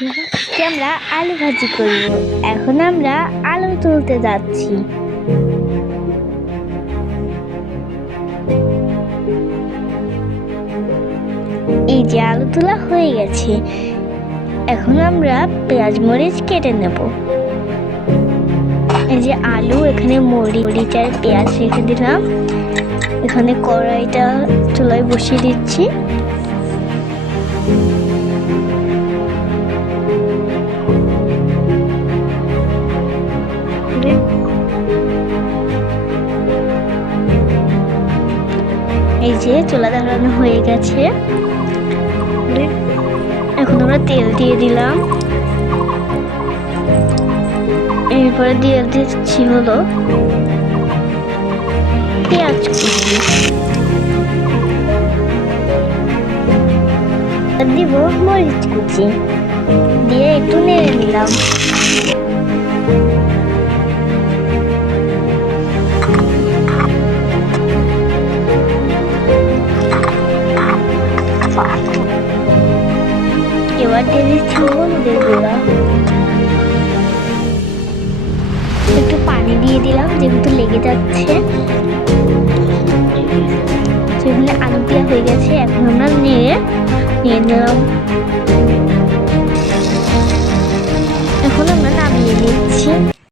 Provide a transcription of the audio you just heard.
আজকে আমরা আলু ভাজি করব। এখন আমরা আলু তুলতে যাচ্ছি। এই যে আলু তোলা হয়ে গেছে। এখন আমরা পেঁয়াজ মরিচ কেটে নেব। এই যে আলু, এখানে মরিচ আর পেঁয়াজ রেখে দিলাম। এখানে কড়াইটা চুলায় বসিয়ে দিচ্ছি। এই যে চুলা ধরানো হয়ে গেছে। এখন আমরা তেল দিয়ে দিলাম। এরপরে দিয়ে দিচ্ছি হলো পেঁয়াজ কুচি, দিব মরিচ কুচি, দিয়ে একটু নেড়ে নিলাম। এবার দিয়ে দিচ্ছি হলুদের গুঁড়া, একটু পানি দিয়ে দিলাম যেহেতু লেগে যাচ্ছে। সেখানে আলু দেওয়া হয়ে গেছে। এখন আমরা নিয়ে নিলাম। এখন আমরা নামিয়ে নিচ্ছি।